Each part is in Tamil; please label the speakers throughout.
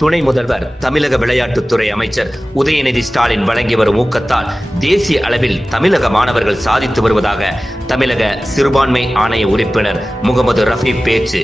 Speaker 1: துணை முதல்வர் தமிழக விளையாட்டுத்துறை அமைச்சர் உதயநிதி ஸ்டாலின் வழங்கி வரும் ஊக்கத்தால் தேசிய அளவில் தமிழக மாணவர்கள் சாதித்து வருவதாக தமிழக சிறுபான்மை ஆணைய உறுப்பினர் முகமது ரஃபி பேச்சு.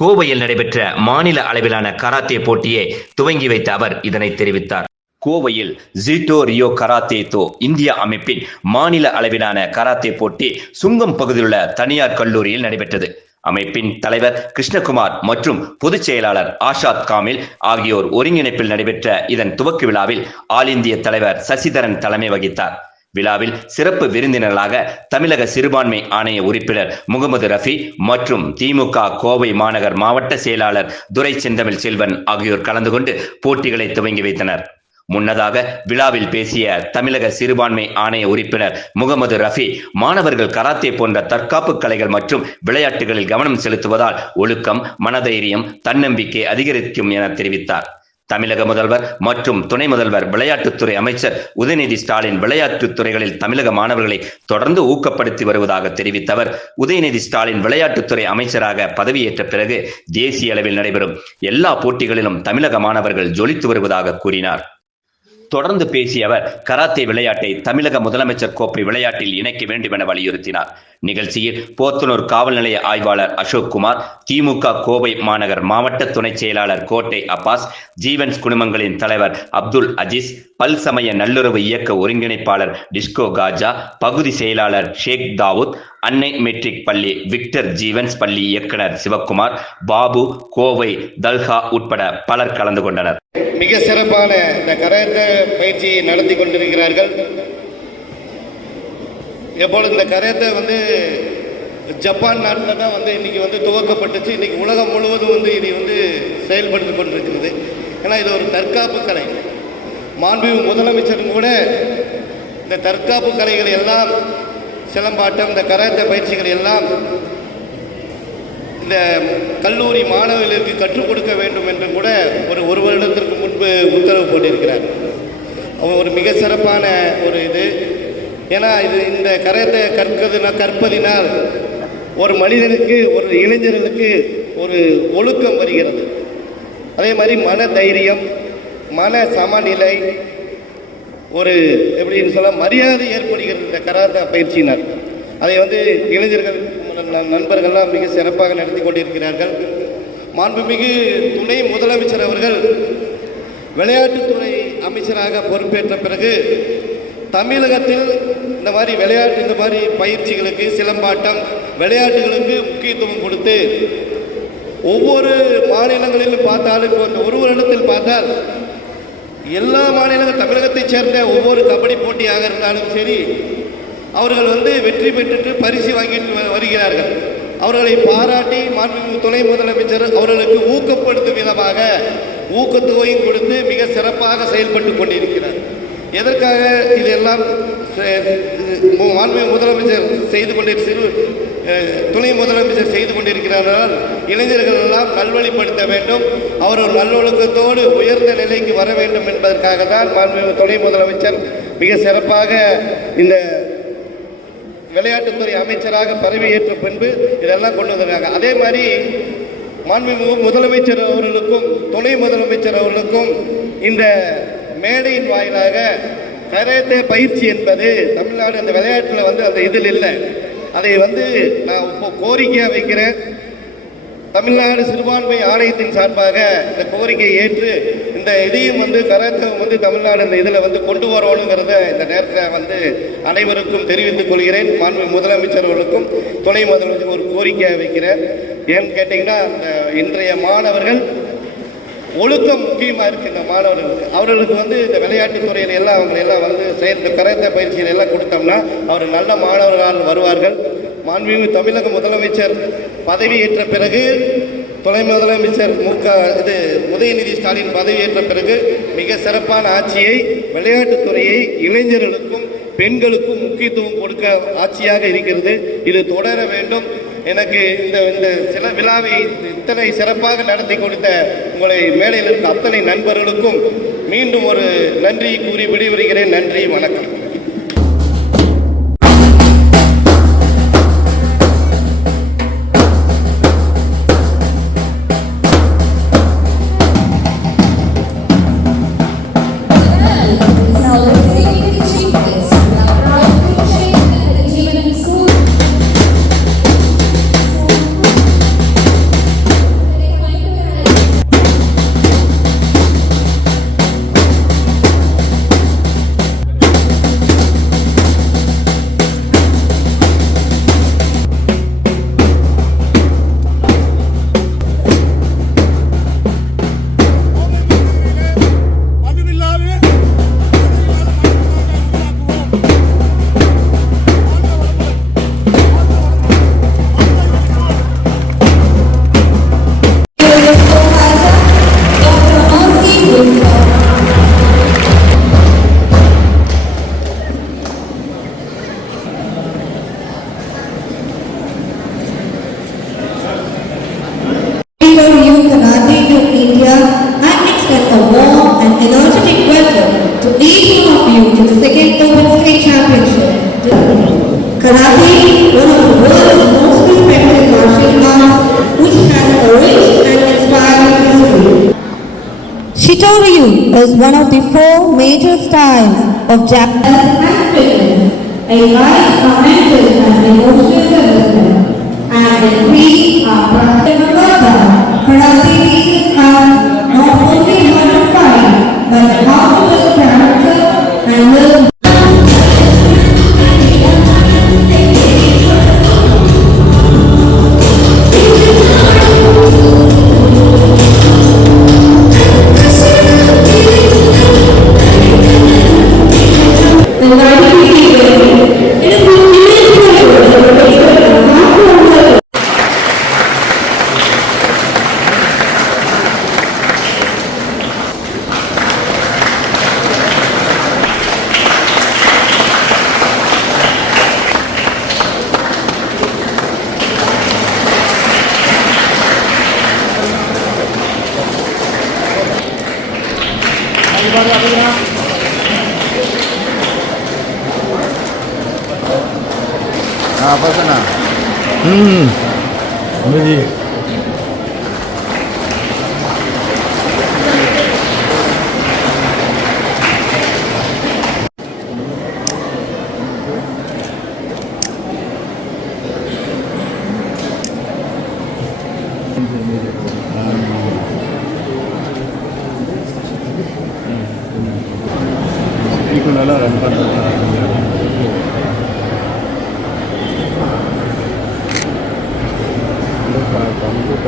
Speaker 1: கோவையில் நடைபெற்ற மாநில அளவிலான கராத்தே போட்டியை துவங்கி வைத்த அவர் இதனை தெரிவித்தார். கோவையில் Shito Ryu karate do India அமைப்பின் மாநில அளவிலான கராத்தே போட்டி சுங்கம் பகுதியிலுள்ள தனியார் கல்லூரியில் நடைபெற்றது. அமைப்பின் தலைவர் கிருஷ்ணகுமார் மற்றும் பொதுச் செயலாளர் ஆஷாத் காமில் ஆகியோர் ஒருங்கிணைப்பில் நடைபெற்ற இதன் துவக்க விழாவில் ஆல் இந்திய தலைவர் சசிதரன் தலைமை வகித்தார். விழாவில் சிறப்பு விருந்தினர்களாக தமிழக சிறுபான்மை ஆணைய உறுப்பினர் முகமது ரஃபி மற்றும் திமுக கோவை மாநகர் மாவட்ட செயலாளர் துரை செந்தமிழ் செல்வன் ஆகியோர் கலந்து கொண்டு போட்டிகளை துவங்கி வைத்தனர். முன்னதாக விழாவில் பேசிய தமிழக சிறுபான்மை ஆணைய உறுப்பினர் முகமது ரஃபி மாணவர்கள் கராத்தே போன்ற தற்காப்பு கலைகள் மற்றும் விளையாட்டுகளில் கவனம் செலுத்துவதால் ஒழுக்கம் மனதைரியம் தன்னம்பிக்கை அதிகரிக்கும் என தெரிவித்தார். தமிழக முதல்வர் மற்றும் துணை முதல்வர் விளையாட்டுத்துறை அமைச்சர் உதயநிதி ஸ்டாலின் விளையாட்டுத் துறைகளில் தமிழக மாணவர்களை தொடர்ந்து ஊக்கப்படுத்தி வருவதாக தெரிவித்த அவர் உதயநிதி ஸ்டாலின் விளையாட்டுத்துறை அமைச்சராக பதவியேற்ற பிறகு தேசிய அளவில் நடைபெறும் எல்லா போட்டிகளிலும் தமிழக மாணவர்கள் ஜொலித்து வருவதாக கூறினார். தொடர்ந்து பேசிய அவர் கராத்தே விளையாட்டை தமிழக முதலமைச்சர் கோப்பை விளையாட்டில் இணைக்க வேண்டும் என வலியுறுத்தினார். நிகழ்ச்சியில் போத்தனூர் காவல் நிலைய ஆய்வாளர் அசோக் குமார் திமுக கோவை மாநகர் மாவட்ட துணை செயலாளர் கோட்டை அப்பாஸ் ஜீவன்ஸ் குடும்பங்களின் தலைவர் அப்துல் அஜீஸ் பல் சமய நல்லுறவு இயக்க ஒருங்கிணைப்பாளர் டிஸ்கோ காஜா பகுதி செயலாளர் ஷேக் தாவூத் அன்னை மெட்ரிக் பள்ளி விக்டர் ஜீவன்ஸ் பள்ளி இயக்குனர் சிவக்குமார் பாபு கோவை தல்ஹா உட்பட பலர் கலந்து கொண்டனர்.
Speaker 2: மிக சிறப்பான இந்த கராத்தே பயிற்சியை நடத்தி கொண்டிருக்கிறார்கள். எப்பொழுது இந்த கராத்தே வந்து ஜப்பான் நாட்டில் தான் வந்து இன்றைக்கி வந்து துவக்கப்பட்டுச்சு. இன்றைக்கி உலகம் முழுவதும் வந்து இதை வந்து செயல்படுத்தி கொண்டிருக்கிறது. ஏன்னா இது ஒரு தற்காப்பு கலை. மாண்பு முதலமைச்சரும் கூட இந்த தற்காப்பு கலைகளை எல்லாம் சிலம்பாட்டம் இந்த கராத்தே பயிற்சிகள் எல்லாம் இந்த கல்லூரி மாணவர்களுக்கு கற்றுக் கொடுக்க வேண்டும் என்று கூட ஒரு ஒரு வருடத்திற்கு முன்பு உத்தரவு போட்டிருக்கிறார். அவன் ஒரு மிக சிறப்பான ஒரு இது. ஏன்னா இது இந்த கரையத்தை கற்கதுனா கற்பதினால் ஒரு மனிதனுக்கு ஒரு இளைஞர்களுக்கு ஒரு ஒழுக்கம் வருகிறது. அதே மாதிரி மன தைரியம் மன சமநிலை ஒரு எப்படின்னு சொல்ல மரியாதை ஏற்படுகிறது இந்த கராத்தா பயிற்சியினர். அதை வந்து இளைஞர்கள் நண்பர்கள்லாம் மிக சிறப்பாக நடத்தி கொண்டிருக்கிறார்கள். மாண்புமிகு துணை முதலமைச்சர் அவர்கள் விளையாட்டுத்துறை அமைச்சராக பொறுப்பேற்ற பிறகு தமிழகத்தில் இந்த மாதிரி விளையாட்டு இந்த மாதிரி பயிற்சிகளுக்கு சிலம்பாட்டம் விளையாட்டுகளுக்கு முக்கியத்துவம் கொடுத்து ஒவ்வொரு மாநிலங்களிலும் பார்த்தாலும் இப்போ இந்த ஒரு வருடத்தில் பார்த்தால் எல்லா மாநிலங்கள் தமிழகத்தைச் சேர்ந்த ஒவ்வொரு கபடி போட்டியாக இருந்தாலும் சரி அவர்கள் வந்து வெற்றி பெற்றுட்டு பரிசு வாங்கிட்டு வ- வருகிறார்கள். அவர்களை பாராட்டி மாண்புமிகு துணை முதலமைச்சர் அவர்களுக்கு ஊக்கப்படுத்தும் விதமாக ஊக்கத்தொகையும் கொடுத்து மிக சிறப்பாக செயல்பட்டு கொண்டிருக்கிறார். எதற்காக இதெல்லாம் செ- மாண்புமிகு முதலமைச்சர் செய்து கொண்டிருக்கிற துணை முதலமைச்சர் செய்து கொண்டிருக்கிறார்கள். இளைஞர்கள் எல்லாம் நல்வழிப்படுத்த வேண்டும். அவர் ஒரு நல்லொழுக்கத்தோடு உயர்ந்த நிலைக்கு வர வேண்டும் என்பதற்காக தான் மாண்புமிகு துணை முதலமைச்சர் மிக சிறப்பாக இந்த விளையாட்டுத்துறை அமைச்சராக பதவியேற்ற பின்பு இதெல்லாம் கொண்டு வந்திருக்காங்க. அதே மாதிரி மாண்புமிகு முதலமைச்சர் அவர்களுக்கும் துணை முதலமைச்சர் அவர்களுக்கும் இந்த மேடையின் வாயிலாக கராத்தே பயிற்சி என்பது தமிழ்நாடு அந்த விளையாட்டில் வந்து அந்த இதில் இல்லை. அதை வந்து நான் இப்போ கோரிக்கையாக வைக்கிறேன். தமிழ்நாடு சிறுபான்மை ஆணையத்தின் சார்பாக இந்த கோரிக்கையை ஏற்று இந்த இதையும் வந்து கராத்தே வந்து தமிழ்நாடு இந்த இதில் வந்து கொண்டு வரணுங்கிறத இந்த நேரத்தில் வந்து அனைவருக்கும் தெரிவித்துக் கொள்கிறேன். மாண்பு முதலமைச்சர் அவர்களுக்கும் துணை முதலமைச்சர் ஒரு கோரிக்கையாக வைக்கிறேன். ஏன்னு கேட்டிங்கன்னா இந்த இன்றைய மாணவர்கள் ஒழுக்கம் முக்கியமாக இருக்குது இந்த மாணவர்களுக்கு. அவர்களுக்கு வந்து இந்த விளையாட்டுத் துறையில் எல்லாம் அவங்க எல்லாம் வந்து சேர்ந்து கராத்தே பயிற்சிகள் எல்லாம் கொடுத்தோம்னா அவர் நல்ல மாணவர்கள் வருவார்கள். மாண்புமிகு தமிழக முதலமைச்சர் பதவியேற்ற பிறகு துணை முதலமைச்சர் மு க இது உதயநிதி ஸ்டாலின் பதவியேற்ற பிறகு மிக சிறப்பான ஆட்சியை விளையாட்டுத்துறையை இளைஞர்களுக்கும் பெண்களுக்கும் முக்கியத்துவம் கொடுக்க ஆட்சியாக இருக்கிறது. இது தொடர வேண்டும். எனக்கு இந்த இந்த சில விழாவை இத்தனை சிறப்பாக நடத்தி கொடுத்த உங்களை மேடையில் இருக்க அத்தனை நண்பர்களுக்கும் மீண்டும் ஒரு நன்றி கூறி விடைபெறுகிறேன். நன்றி வணக்கம்.
Speaker 3: Karate, one of the world's most respected martial arts, which has a rich and inspiring history. Shitoryu is one of the four major styles of Japanese fitness, a life of and emotional art, and
Speaker 4: we are proud to be a part of Karate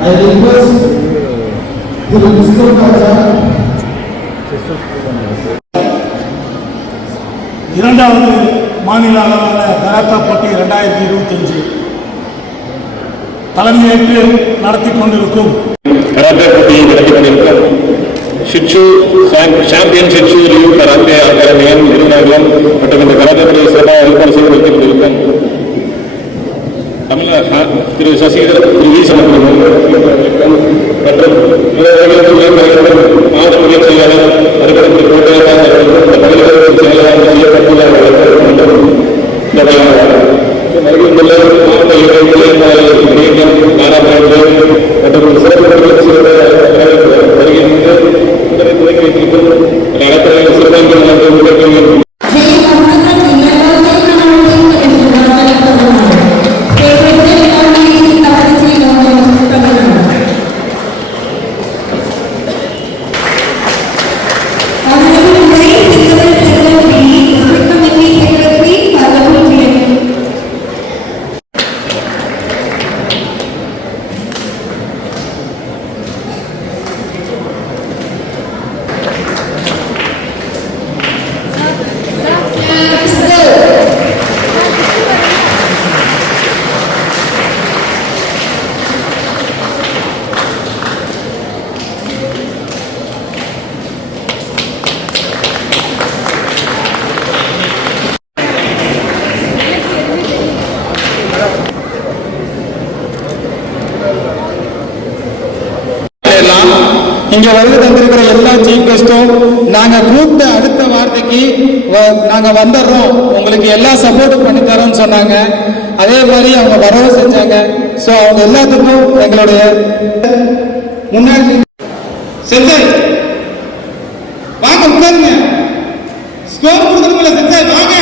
Speaker 5: I request to the district manager இரண்டாவது மாநில அளவான கராத்தா போட்டி இரண்டாயிரத்தி இருபத்தி அஞ்சு தலைமையேற்று நடத்தி கொண்டிருக்கும்.
Speaker 6: கராத்தே போட்டியை நடத்தி கொண்டிருக்கிறோம் சிச்சு சாம்பியன் சிச்சு ரியூ கராத்தே அகாடமியின் நிறுவனர்களும் மற்றும் இந்த கராத்தே போட்டியை சிறப்பாக ஏற்பாடு செய்து வைத்துக் திரு சசிதர் திரு வி சமத்துவம் மற்றும் மாவட்ட மைய செயலாளர் அருகடம் திரு கோட்டையர் இந்த செயலாளர் மற்றும் இந்த மாவட்ட மற்றும் சிறப்பு வருகின்ற துவக்கி வைத்திருக்கும் நடத்துகிற
Speaker 7: இங்க வருகை தந்திருக்கிற எல்லா சீஃப் கெஸ்டும் நாங்க கூப்பிட்ட அடுத்த வார்த்தைக்கு நாங்க வந்துடுறோம். உங்களுக்கு எல்லா சப்போர்ட்டும் பண்ணி தரோம்னு சொன்னாங்க. அதே மாதிரி அவங்க வரவும் செஞ்சாங்க. சோ அவங்க எல்லாத்துக்கும் எங்களுடைய முன்னாடி சென்சார் வாங்க உட்காருங்க. ஸ்கோர் கொடுக்கணும்ல சென்சார் வாங்க.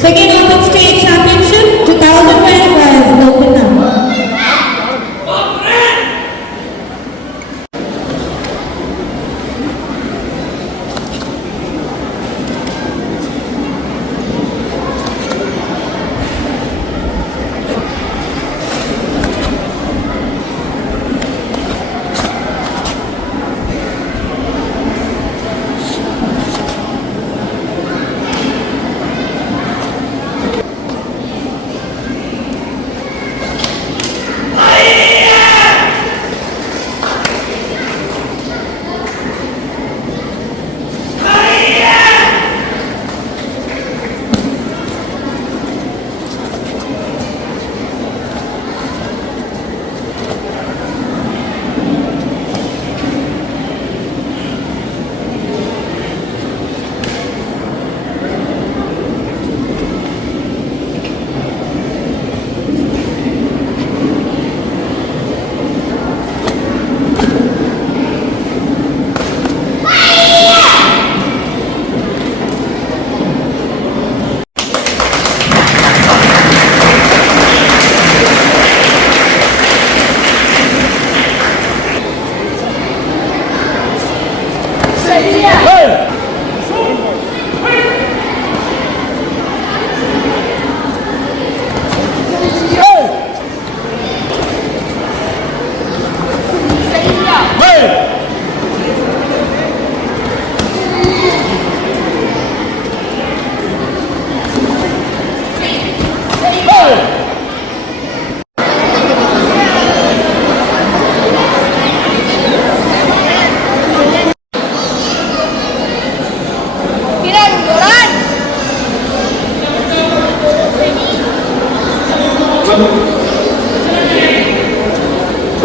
Speaker 3: Second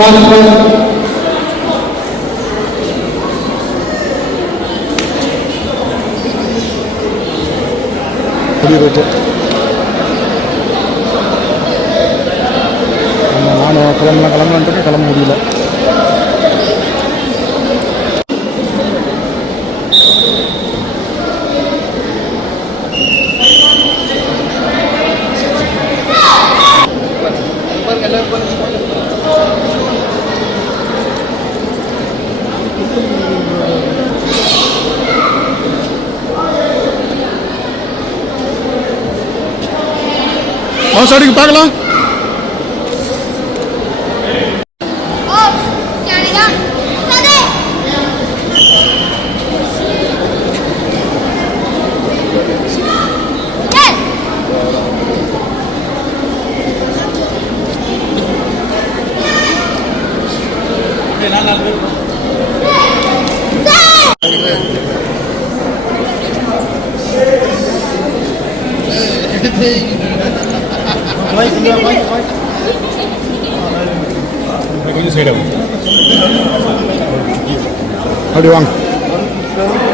Speaker 8: Fast, fast.
Speaker 7: நானும் கிளம்பலாம் கிளம்பலான்ட்டு கிளம்ப முடியல ஹவுஸ் அடிக்கு பார்க்கலாம் How do you want?